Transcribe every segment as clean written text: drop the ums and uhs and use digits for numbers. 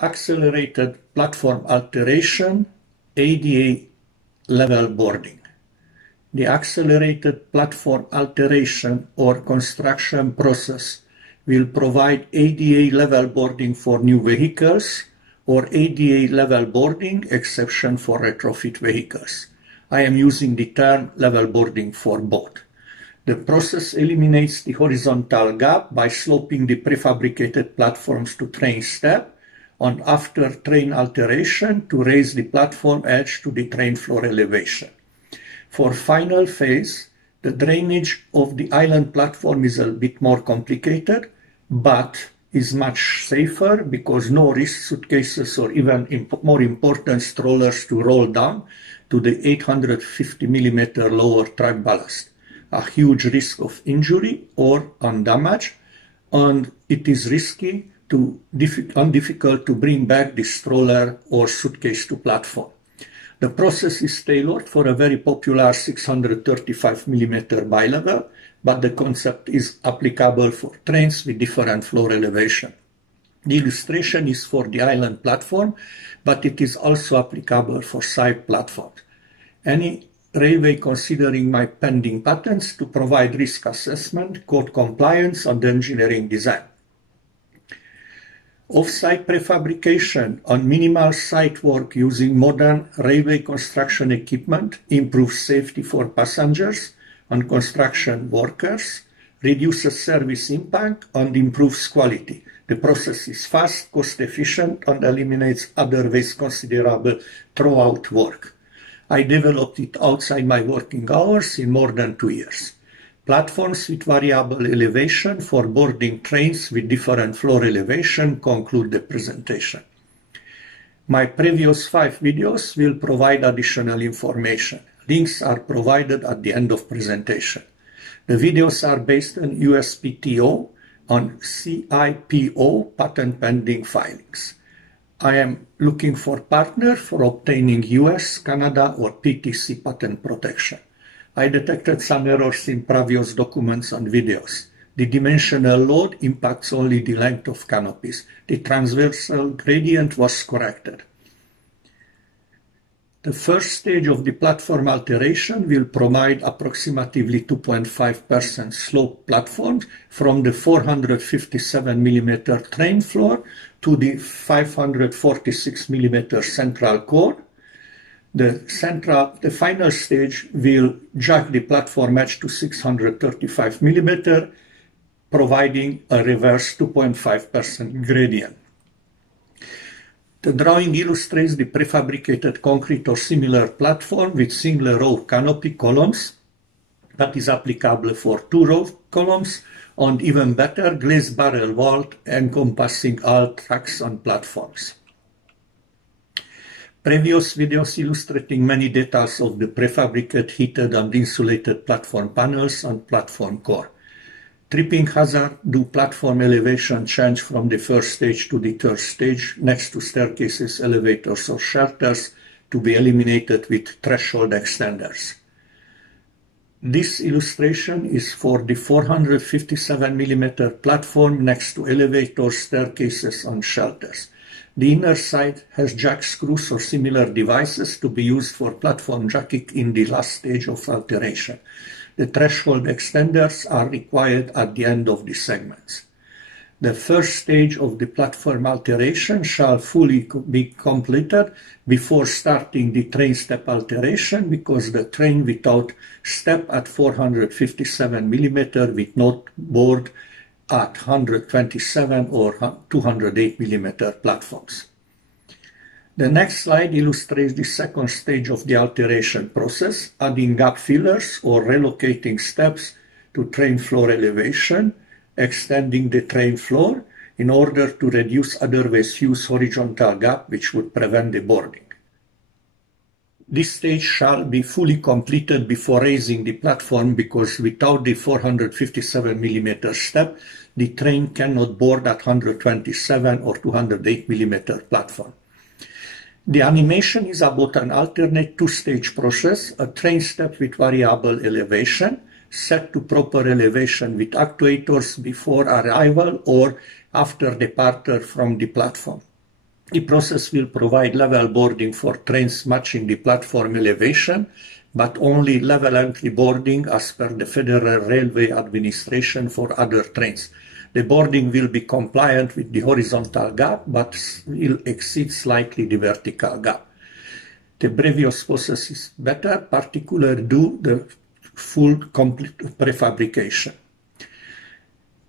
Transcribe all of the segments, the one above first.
accelerated platform alteration, ADA level boarding. The accelerated platform alteration or construction process will provide ADA level boarding for new vehicles or ADA level boarding exception for retrofit vehicles. I am using the term level boarding for both. The process eliminates the horizontal gap by sloping the prefabricated platforms to train step and after train alteration to raise the platform edge to the train floor elevation. For final phase, the drainage of the island platform is a bit more complicated, but is much safer because no risk suitcases or even more important strollers to roll down to the 850 millimeter lower track ballast. A huge risk of injury or on damage, and it is risky and difficult to bring back the stroller or suitcase to platform. The process is tailored for a very popular 635 millimeter bilevel, but the concept is applicable for trains with different floor elevation. The illustration is for the island platform, but it is also applicable for side platforms. Any railway considering my pending patents to provide risk assessment, code compliance, and engineering design. Off-site prefabrication and minimal site work using modern railway construction equipment improves safety for passengers and construction workers, reduces service impact, and improves quality. The process is fast, cost-efficient, and eliminates otherwise considerable throughout work. I developed it outside my working hours in more than 2 years. Platforms with variable elevation for boarding trains with different floor elevation conclude the presentation. My previous 5 videos will provide additional information. Links are provided at the end of presentation. The videos are based on USPTO and CIPO patent pending filings. I am looking for partner for obtaining US, Canada, or PTC patent protection. I detected some errors in previous documents and videos. The dimensional load impacts only the length of canopies. The transversal gradient was corrected. The first stage of the platform alteration will provide approximately 2.5% slope platforms from the 457 millimeter train floor to the 546 millimeter central core. The final stage will jack the platform edge to 635 millimeter, providing a reverse 2.5% gradient. The drawing illustrates the prefabricated concrete or similar platform with single row canopy columns that is applicable for 2-row columns, and even better, glazed barrel vault encompassing all tracks and platforms. Previous videos illustrating many details of the prefabricated heated and insulated platform panels and platform core. Tripping hazard do platform elevation change from the first stage to the third stage next to staircases, elevators, or shelters to be eliminated with threshold extenders. This illustration is for the 457 millimeter platform next to elevators, staircases, and shelters. The inner side has jack screws or similar devices to be used for platform jacking in the last stage of alteration. The threshold extenders are required at the end of the segments. The first stage of the platform alteration shall fully be completed before starting the train step alteration because the train without step at 457 millimeter with no board at 127 or 208 millimeter platforms. The next slide illustrates the second stage of the alteration process, adding gap fillers or relocating steps to train floor elevation, extending the train floor in order to reduce otherwise huge horizontal gap which would prevent the boarding. This stage shall be fully completed before raising the platform because without the 457 millimeter step, the train cannot board at 127 or 208 millimeter platform. The animation is about an alternate two-stage process, a train step with variable elevation, set to proper elevation with actuators before arrival or after departure from the platform. The process will provide level boarding for trains matching the platform elevation, but only level entry boarding as per the Federal Railway Administration for other trains. The boarding will be compliant with the horizontal gap, but will exceed slightly the vertical gap. The previous process is better, particularly due to the full complete prefabrication.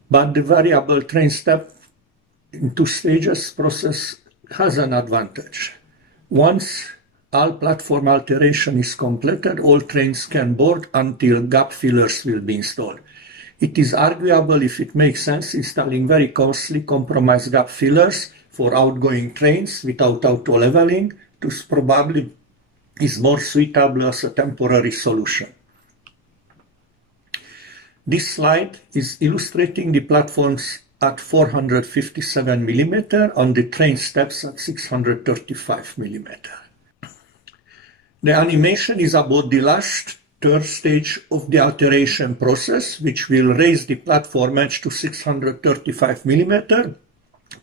But the variable train step in 2 stages process has an advantage. Once all platform alteration is completed, all trains can board until gap fillers will be installed. It is arguable if it makes sense installing very costly compromised gap fillers for outgoing trains without auto-leveling. This probably is more suitable as a temporary solution. This slide is illustrating the platforms at 457 mm on the train steps at 635 mm. The animation is about the last 3rd stage of the alteration process, which will raise the platform edge to 635 mm,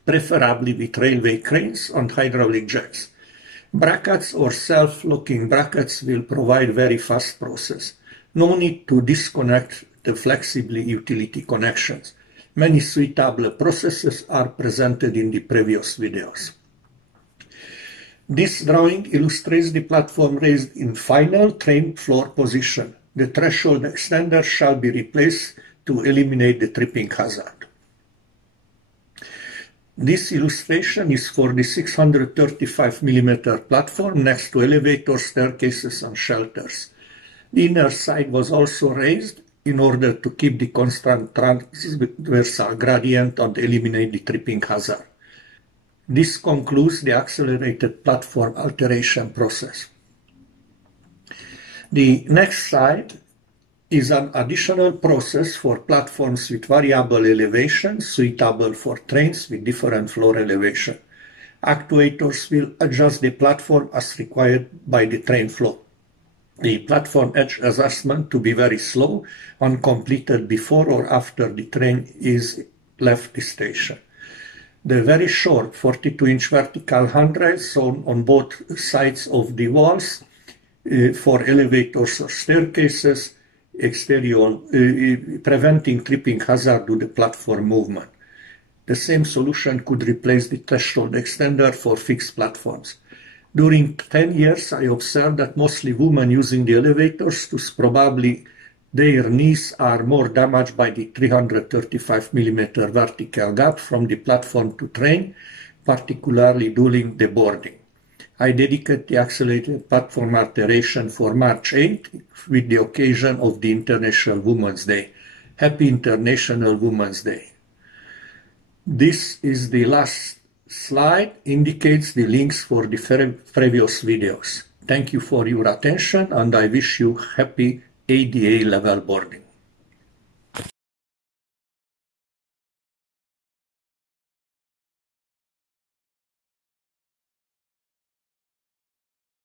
preferably with railway cranes and hydraulic jacks. Brackets or self-locking brackets will provide very fast process. No need to disconnect the flexibly utility connections. Many suitable processes are presented in the previous videos. This drawing illustrates the platform raised in final train floor position. The threshold extender shall be replaced to eliminate the tripping hazard. This illustration is for the 635 mm platform next to elevators, staircases and shelters. The inner side was also raised in order to keep the constant transversal gradient and eliminate the tripping hazard. This concludes the accelerated platform alteration process. The next slide is an additional process for platforms with variable elevation suitable for trains with different floor elevation. Actuators will adjust the platform as required by the train flow. The platform edge adjustment to be very slow and completed before or after the train is left the station. The very short 42-inch vertical handrails shown on both sides of the walls for elevators or staircases, exterior, preventing tripping hazard to the platform movement. The same solution could replace the threshold extender for fixed platforms. During 10 years, I observed that mostly women using the elevators, thus probably their knees are more damaged by the 335 mm vertical gap from the platform to train, particularly during the boarding. I dedicate the accelerated platform alteration for March 8 with the occasion of the International Women's Day. Happy International Women's Day. This is the last slide, indicates the links for the previous videos. Thank you for your attention and I wish you happy ADA level boarding.